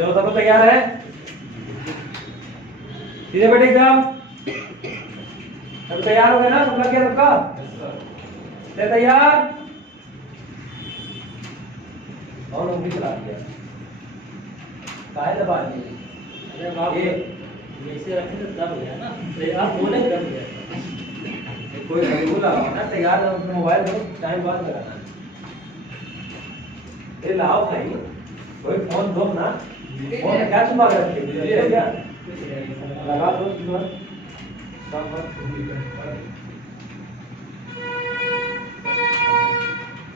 चलो सब तैयार है, सीधे बैठे एकदम। सब तैयार हो गए ना, तुम लग गया सबका? तैयार। और उंगली चला दिया, काहे दबा दिए? अरे बाप ये ऐसे रखे तो दब गया ना, तो आप बोले दब गया। कोई बोला ना तैयार है, उसमें मोबाइल दो, टाइम पास कराना। ये लाओ भाई, कोई फोन दो ना, फोन क्या छुपा के रखे? ये क्या लगा दो तुम सब मत।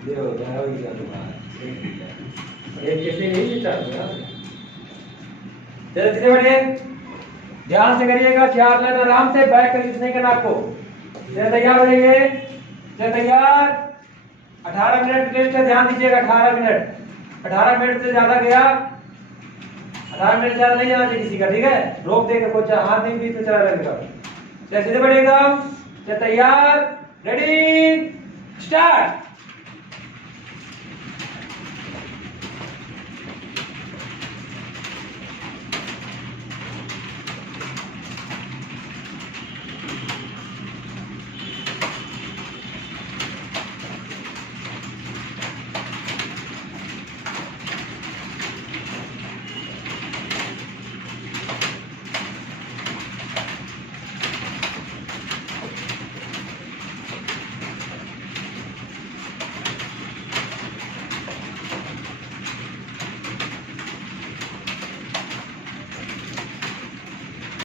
ये हो गया तुम्हारा, ये कैसे नहीं चल रहा? चलो सीधे बैठिए, ध्यान से करिएगा, 4 लाइन आराम से बैक कर यूज नहीं करना आपको। तैयार हो जाइए, तैयार। 18 मिनट टेस्ट है, ध्यान दीजिएगा। 18 मिनट, 18 मिनट से ज्यादा गया, 18 मिनट ज्यादा नहीं जाना चाहिए किसी का, ठीक है? रोक देगा कोई, हाथ नहीं बीच में चला रहेगा। सीधे बढ़िएगा, तैयार, रेडी, स्टार्ट।